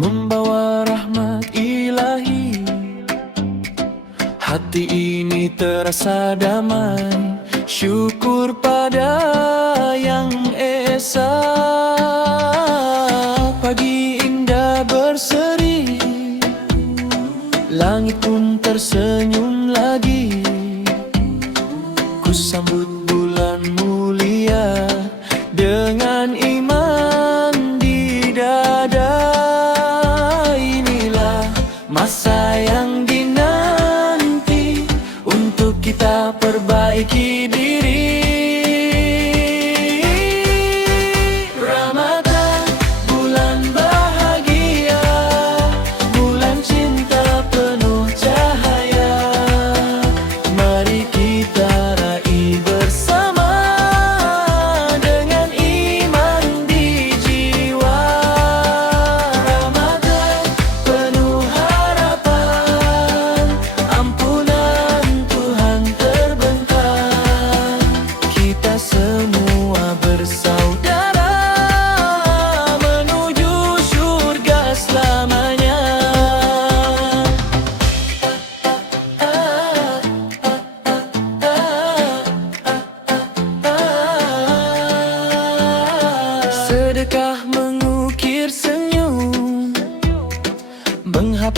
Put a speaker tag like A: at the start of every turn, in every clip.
A: membawa rahmat ilahi. Hati ini terasa damai. Syukur pada yang Esa. Pagi indah berseri. Langit pun tersenyum lagi. Ku sambut bulan mulia Dengan iman di dada. para ikidiri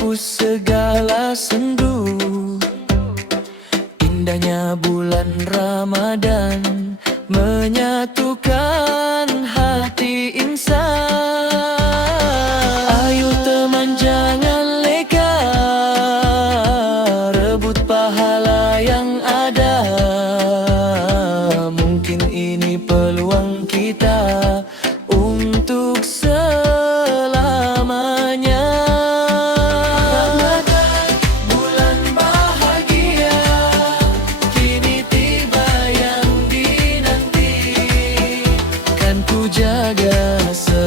A: hapus segala sendu. Indahnya bulan Ramadan menyatukan criança.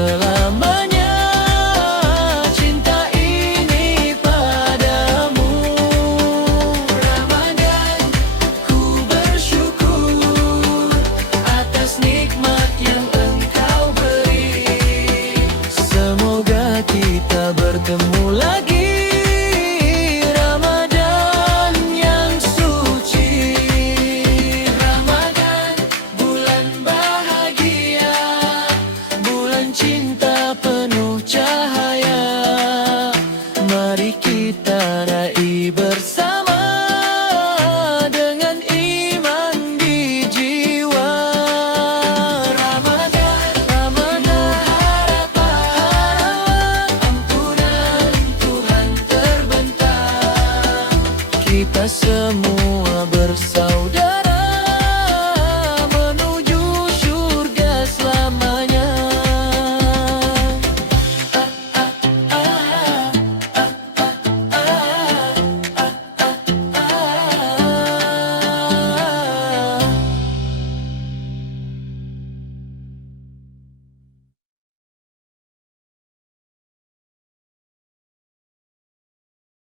B: Kita semua bersaudara.